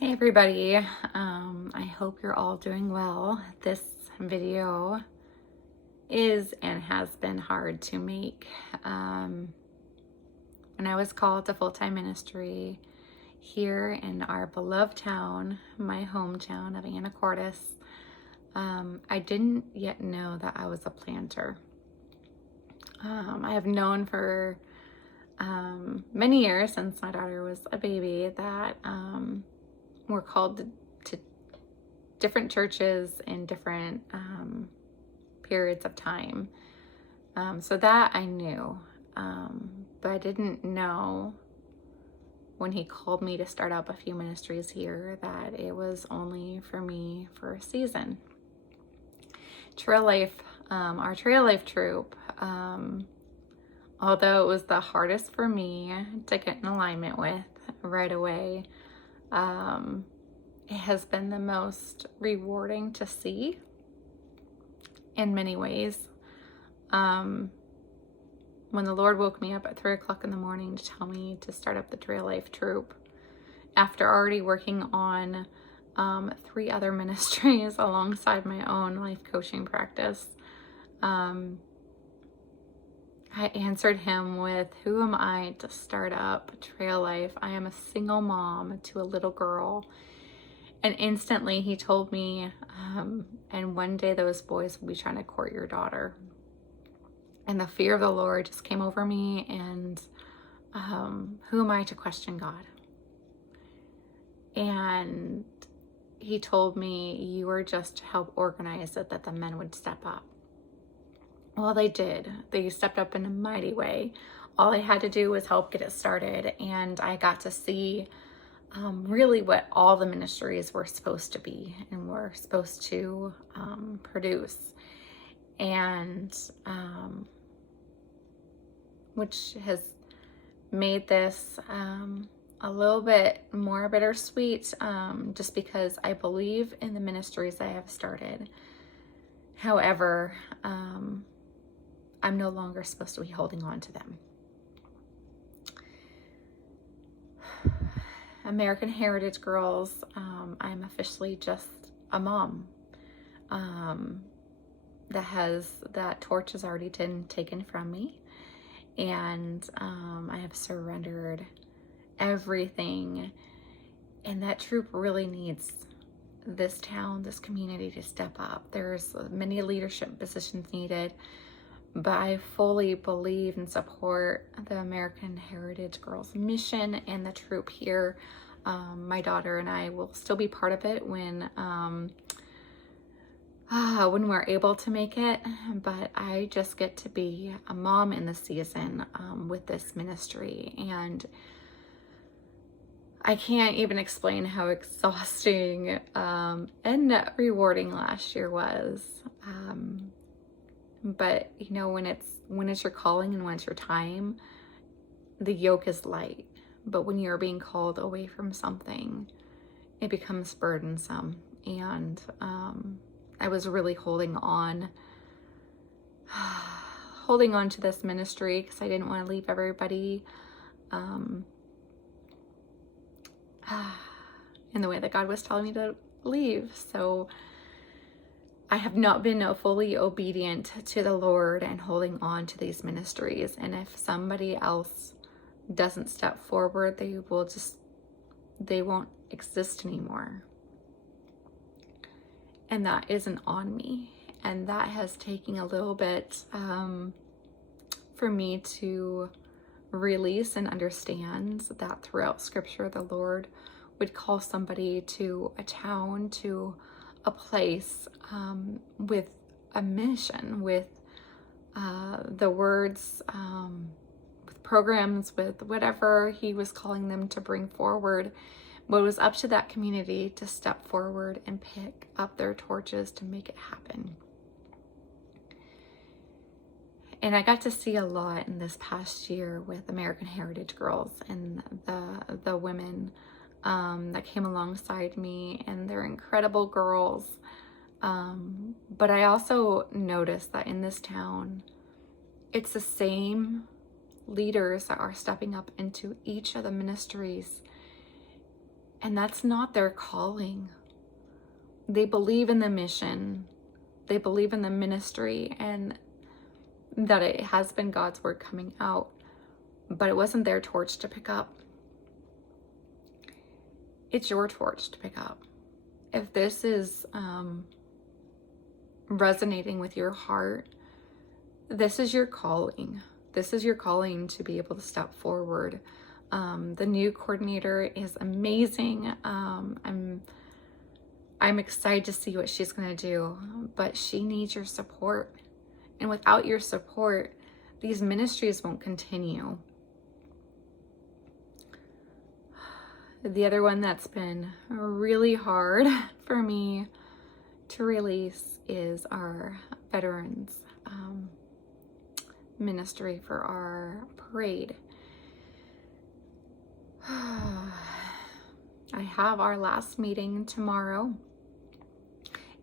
Hey everybody, I hope you're all doing well. This video is and has been hard to make. When I was called to full-time ministry here in our beloved town, my hometown of Anacortes, I didn't yet know that I was a planter. I have known for many years since my daughter was a baby that we're called to different churches in different periods of time. So that I knew, but I didn't know when he called me to start up a few ministries here that it was only for me for a season. Trail Life, our Trail Life troop, although it was the hardest for me to get in alignment with right away, it has been the most rewarding to see in many ways. When the Lord woke me up at 3 o'clock in the morning to tell me to start up the Trail Life troop, after already working on 3 other ministries alongside my own life coaching practice, I answered him with, who am I to start up Trail Life? I am a single mom to a little girl. And instantly he told me, and one day those boys will be trying to court your daughter. And the fear of the Lord just came over me, and who am I to question God? And he told me, you are just to help organize it, that the men would step up. Well, they did. They stepped up in a mighty way. All I had to do was help get it started, and I got to see really what all the ministries were supposed to be and were supposed to produce, and which has made this a little bit more bittersweet, just because I believe in the ministries I have started. However, I'm no longer supposed to be holding on to them. American Heritage Girls, I'm officially just a mom. That torch has already been taken from me, and I have surrendered everything, and that troop really needs this town, this community to step up. There's many leadership positions needed, but I fully believe and support the American Heritage Girls mission and the troop here. My daughter and I will still be part of it when we're able to make it, but I just get to be a mom in the season with this ministry, and I can't even explain how exhausting and rewarding last year was. But you know, when it's your calling and when it's your time, the yoke is light. But when you're being called away from something, it becomes burdensome. And I was really holding on to this ministry because I didn't want to leave everybody in the way that God was telling me to leave. So I have not been fully obedient to the Lord and holding on to these ministries. And if somebody else doesn't step forward, they won't exist anymore. And that isn't on me. And that has taken a little bit for me to release and understand that throughout Scripture, the Lord would call somebody to a town, to a place with a mission, with the words, with programs, with whatever he was calling them to bring forward. But it was up to that community to step forward and pick up their torches to make it happen. And I got to see a lot in this past year with American Heritage Girls and the women that came alongside me, and they're incredible girls. But I also noticed that in this town, it's the same leaders that are stepping up into each of the ministries And that's not their calling. They believe in the mission. They believe in the ministry and that it has been God's word coming out, but it wasn't their torch to pick up. It's your torch to pick up. If this is resonating with your heart, this is your calling. This is your calling to be able to step forward. The new coordinator is amazing. I'm excited to see what she's going to do, but she needs your support. And without your support, these ministries won't continue. The other one that's been really hard for me to release is our veterans ministry for our parade. I have our last meeting tomorrow.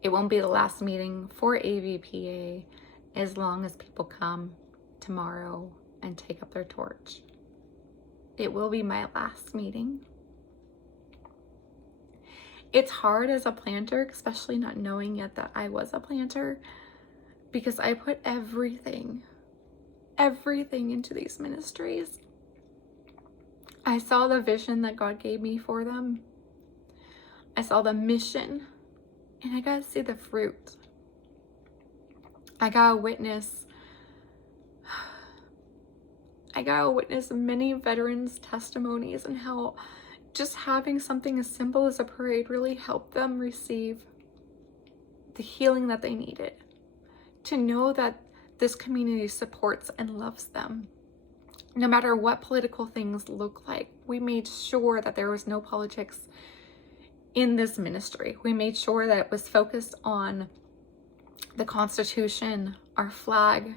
It won't be the last meeting for AVPEA as long as people come tomorrow and take up their torch. It will be my last meeting. It's hard as a planter, especially not knowing yet that I was a planter, because I put everything into these ministries. I saw the vision that God gave me for them. I saw the mission, and I got to see the fruit. I got to witness many veterans' testimonies and how just having something as simple as a parade really helped them receive the healing that they needed. To know that this community supports and loves them. No matter what political things look like, we made sure that there was no politics in this ministry. We made sure that it was focused on the Constitution, our flag,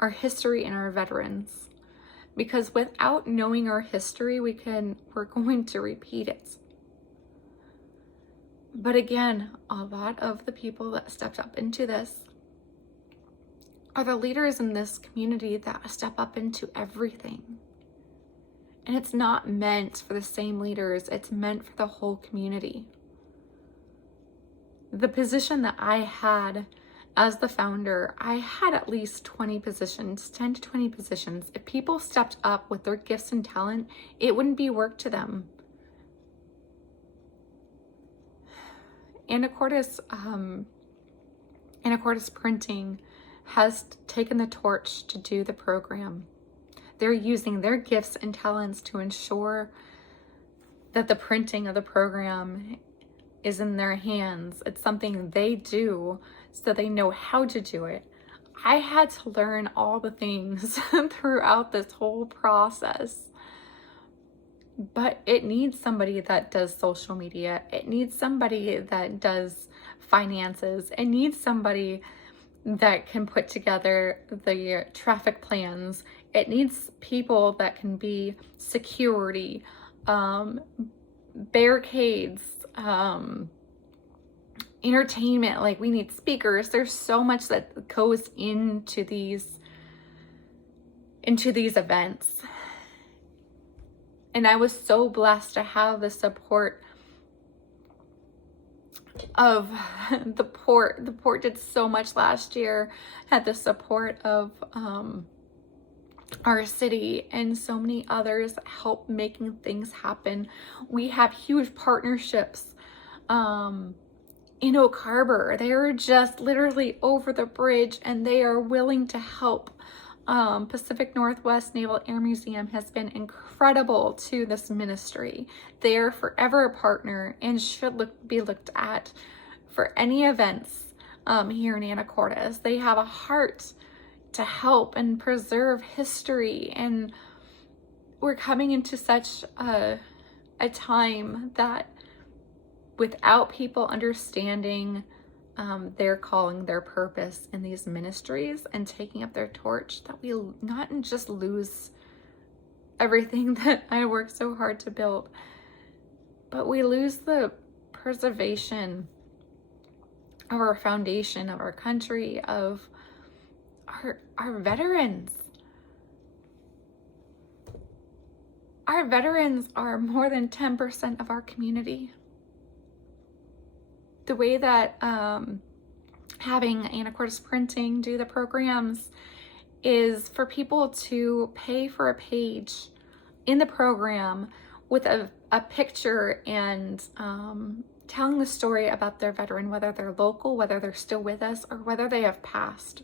our history, and our veterans. Because without knowing our history, we're going to repeat it. But again, a lot of the people that stepped up into this are the leaders in this community that step up into everything. And it's not meant for the same leaders, it's meant for the whole community. The position that I had as the founder, I had at least 20 positions, 10 to 20 positions. If people stepped up with their gifts and talent, it wouldn't be work to them. Anacortes Printing has taken the torch to do the program. They're using their gifts and talents to ensure that the printing of the program is in their hands. It's something they do so they know how to do it. I had to learn all the things throughout this whole process. But it needs somebody that does social media. It needs somebody that does finances. It needs somebody that can put together the traffic plans. It needs people that can be security, barricades, entertainment. Like, we need speakers. There's so much that goes into these events. And I was so blessed to have the support of the port. The port did so much last year, had the support of our city and so many others help making things happen. We have huge partnerships in Oak Harbor. They are just literally over the bridge and they are willing to help. Pacific Northwest Naval Air Museum has been incredible to this ministry. They are forever a partner and should be looked at for any events here in Anacortes. They have a heart to help and preserve history, and we're coming into such a time that without people understanding their calling, their purpose in these ministries and taking up their torch, that we not just lose everything that I worked so hard to build, but we lose the preservation of our foundation, of our country, of our veterans. Our veterans are more than 10% of our community. The way that having Anacortes Printing do the programs is for people to pay for a page in the program with a picture and telling the story about their veteran, whether they're local, whether they're still with us, or whether they have passed.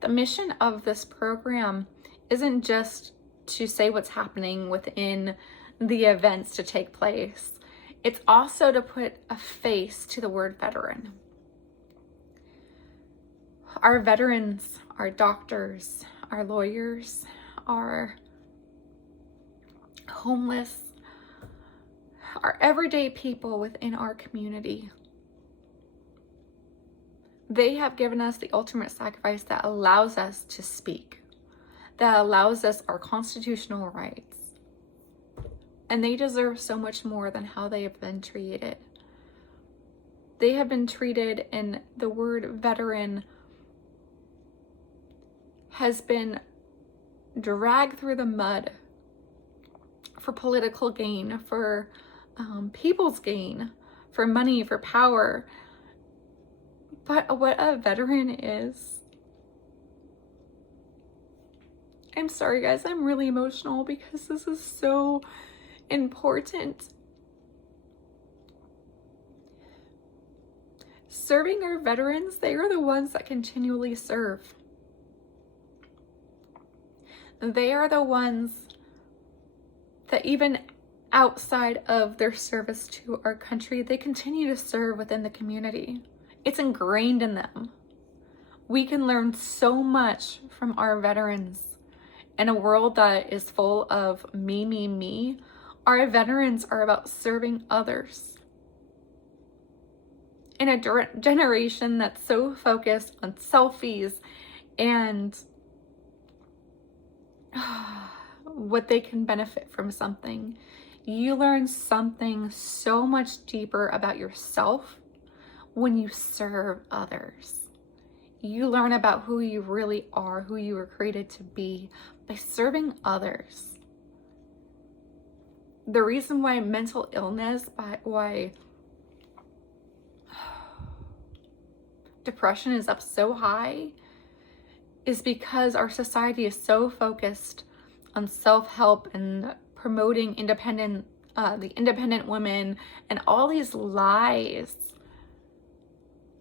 The mission of this program isn't just to say what's happening within the events to take place. It's also to put a face to the word veteran. Our veterans, our doctors, our lawyers, our homeless, our everyday people within our community. They have given us the ultimate sacrifice that allows us to speak, that allows us our constitutional rights. And they deserve so much more than how they have been treated. They have been treated, and the word veteran has been dragged through the mud for political gain, for people's gain, for money, for power. But what a veteran is, I'm sorry guys, I'm really emotional because this is so important. Serving our veterans, they are the ones that continually serve. They are the ones that even outside of their service to our country, they continue to serve within the community. It's ingrained in them. We can learn so much from our veterans. In a world that is full of me, me, me, our veterans are about serving others. In a generation that's so focused on selfies and what they can benefit from something, you learn something so much deeper about yourself when you serve others. You learn about who you really are, who you were created to be by serving others. The reason why mental illness, why depression is up so high is because our society is so focused on self-help and promoting the independent women and all these lies.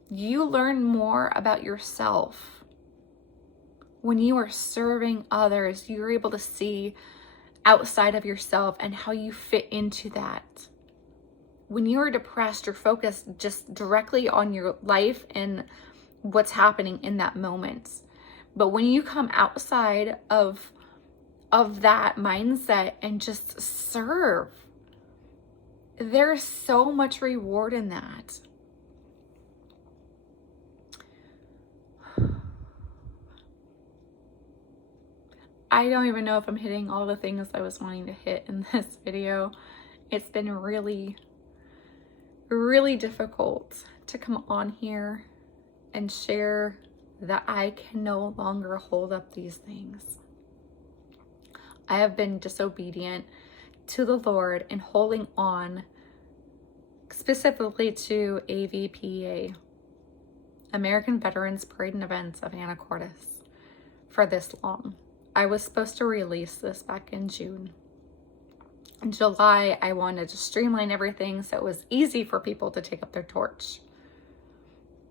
You learn more about yourself when you are serving others. You're able to see outside of yourself and how you fit into that. When you are depressed, you're focused just directly on your life and what's happening in that moment. But when you come outside of that mindset and just serve, there's so much reward in that. I don't even know if I'm hitting all the things I was wanting to hit in this video. It's been really, really difficult to come on here and share that I can no longer hold up these things. I have been disobedient to the Lord and holding on specifically to AVPEA, American Veterans Parade and Events of Anacortes, for this long. I was supposed to release this back in June. In July, I wanted to streamline everything so it was easy for people to take up their torch.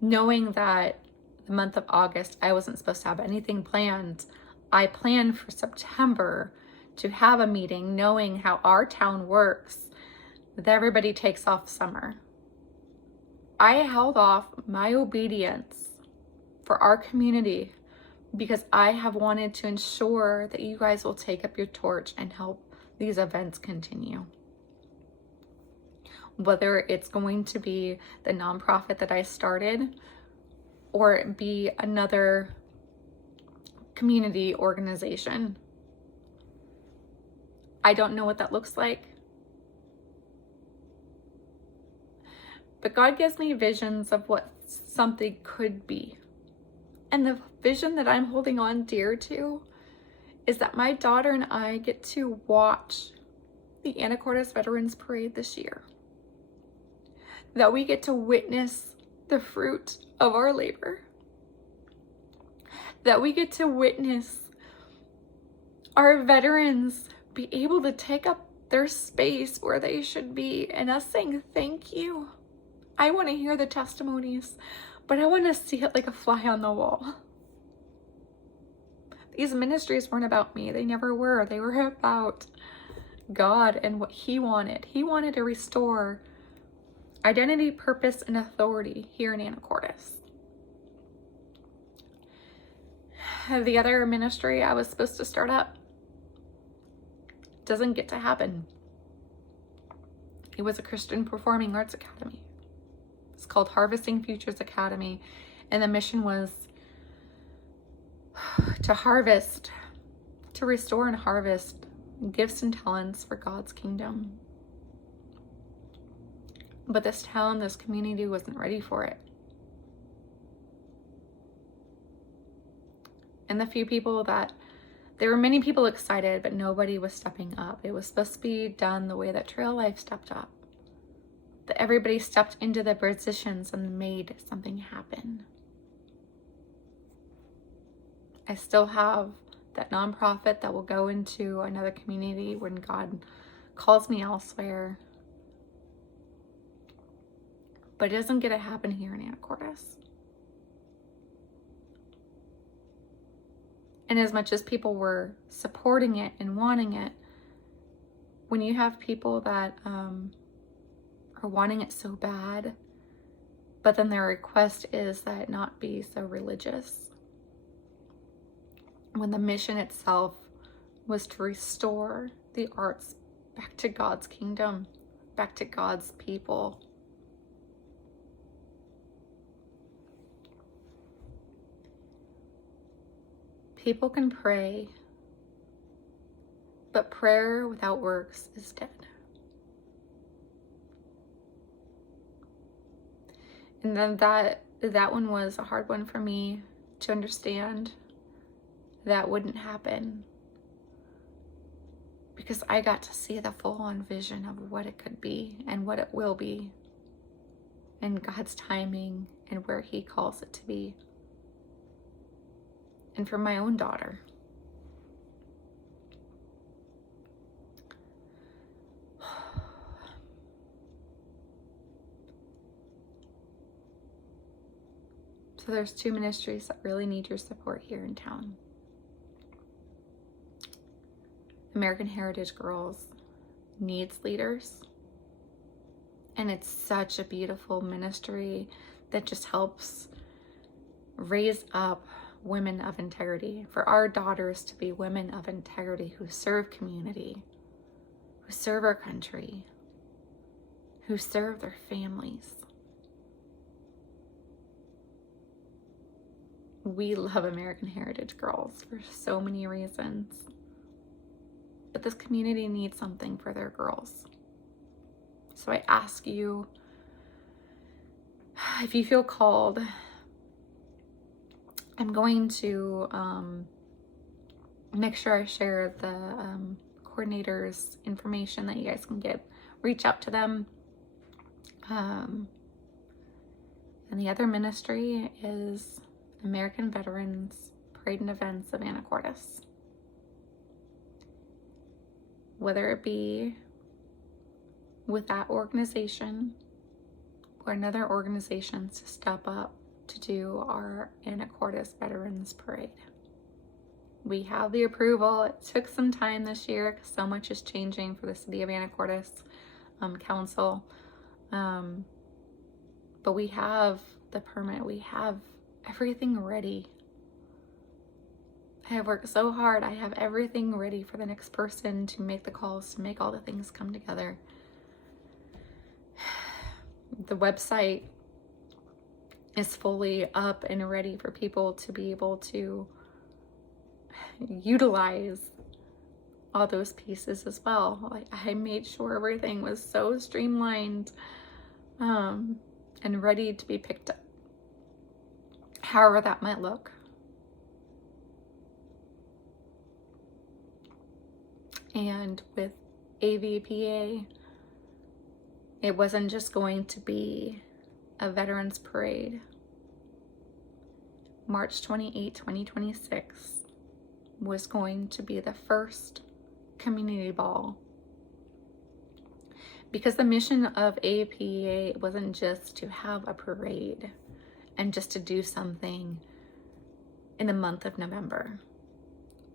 Knowing that the month of August, I wasn't supposed to have anything planned, I planned for September to have a meeting, knowing how our town works, that everybody takes off summer. I held off my obedience for our community because I have wanted to ensure that you guys will take up your torch and help these events continue. Whether it's going to be the nonprofit that I started or it be another community organization. I don't know what that looks like. But God gives me visions of what something could be. And the vision that I'm holding on dear to is that my daughter and I get to watch the Anacortes Veterans Parade this year, that we get to witness the fruit of our labor, that we get to witness our veterans be able to take up their space where they should be, and us saying thank you. I want to hear the testimonies, but I want to see it like a fly on the wall. These ministries weren't about me. They never were. They were about God and what He wanted. He wanted to restore identity, purpose, and authority here in Anacortes. The other ministry I was supposed to start up doesn't get to happen. It was a Christian Performing Arts Academy. It's called Harvesting Futures Academy, and the mission was to harvest, to restore and harvest gifts and talents for God's kingdom. But this town, this community wasn't ready for it. And the few people there were many people excited, but nobody was stepping up. It was supposed to be done the way that Trail Life stepped up. That everybody stepped into their positions and made something happen. I still have that nonprofit that will go into another community when God calls me elsewhere. But it doesn't get to happen here in Anacortes. And as much as people were supporting it and wanting it, when you have people that are wanting it so bad, but then their request is that it not be so religious, when the mission itself was to restore the arts back to God's kingdom, back to God's people. People can pray, but prayer without works is dead. And then that one was a hard one for me to understand. That wouldn't happen because I got to see the full-on vision of what it could be and what it will be, and God's timing and where He calls it to be. And for my own daughter. So there's two ministries that really need your support here in town. American Heritage Girls needs leaders. And it's such a beautiful ministry that just helps raise up women of integrity, for our daughters to be women of integrity who serve community, who serve our country, who serve their families. We love American Heritage Girls for so many reasons, but this community needs something for their girls. So I ask you, if you feel called, I'm going to make sure I share the coordinators' information that you guys can reach out to them. And the other ministry is American Veterans Parade and Events of Anacortes. Whether it be with that organization or another organization to step up to do our Anacortes Veterans Parade. We have the approval. It took some time this year because so much is changing for the city of Anacortes council. But we have the permit. We have everything ready. I have worked so hard. I have everything ready for the next person to make the calls, to make all the things come together. The website is fully up and ready for people to be able to utilize all those pieces as well. Like, I made sure everything was so streamlined and ready to be picked up, however that might look. And with AVPEA. It wasn't just going to be a veterans parade. March 28, 2026 was going to be the first community ball. Because the mission of AVPEA wasn't just to have a parade and just to do something in the month of November.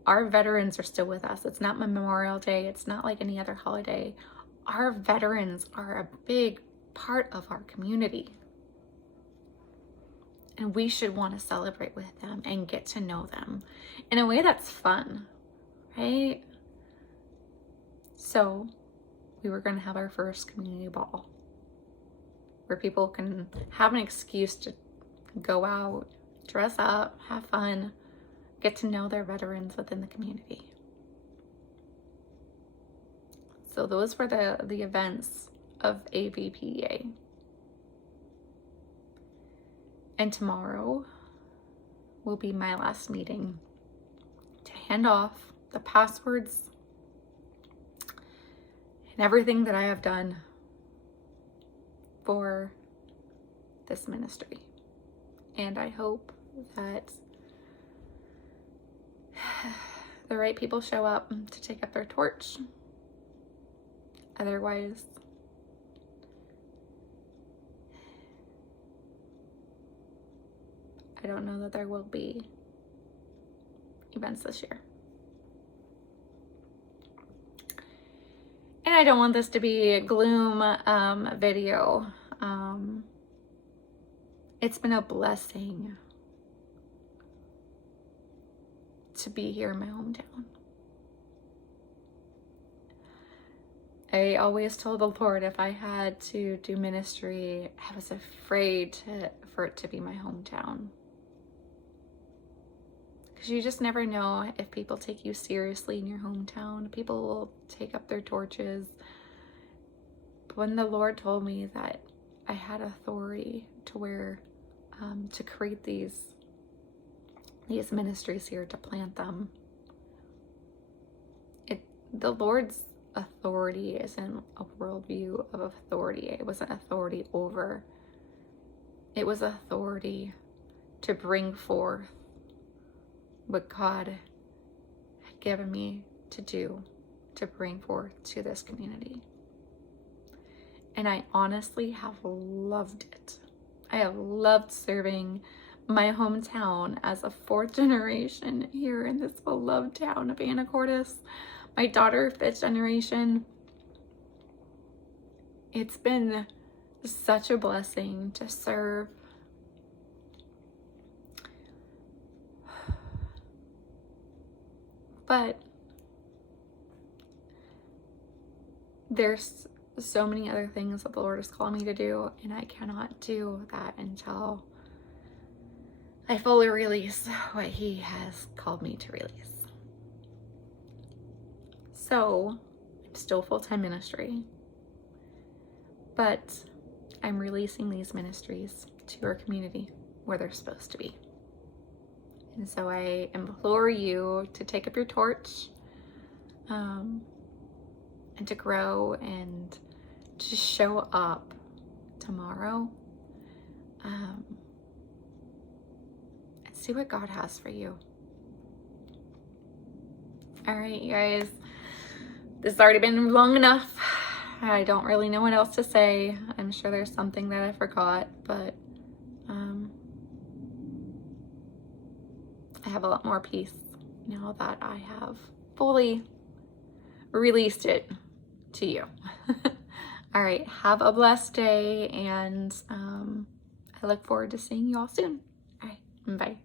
Our veterans are still with us. It's not Memorial Day. It's not like any other holiday. Our veterans are a big part of our community. And we should want to celebrate with them and get to know them in a way that's fun, right? So we were going to have our first community ball where people can have an excuse to go out, dress up, have fun, get to know their veterans within the community. So those were the events of AVPEA. And tomorrow will be my last meeting to hand off the passwords and everything that I have done for this ministry. And I hope that the right people show up to take up their torch. Otherwise, I don't know that there will be events this year. And I don't want this to be a gloom video. It's been a blessing to be here in my hometown. I always told the Lord if I had to do ministry, I was afraid for it to be my hometown. Because you just never know if people take you seriously in your hometown. People will take up their torches. But when the Lord told me that I had authority to create these ministries here, to plant them, the Lord's authority isn't a worldview of authority. It wasn't authority over. It was authority to bring forth what God had given me to do, to bring forth to this community. And I honestly have loved it. I have loved serving my hometown as a fourth generation here in this beloved town of Anacortes. My daughter, fifth generation. It's been such a blessing to serve. But there's so many other things that the Lord has called me to do, and I cannot do that until I fully release what He has called me to release. So, I'm still full-time ministry, but I'm releasing these ministries to our community where they're supposed to be. And so I implore you to take up your torch and to grow and to show up tomorrow and see what God has for you. All right, you guys. This has already been long enough. I don't really know what else to say. I'm sure there's something that I forgot, but I have a lot more peace now that I have fully released it to you. All right, have a blessed day, and I look forward to seeing you all soon. All right, bye.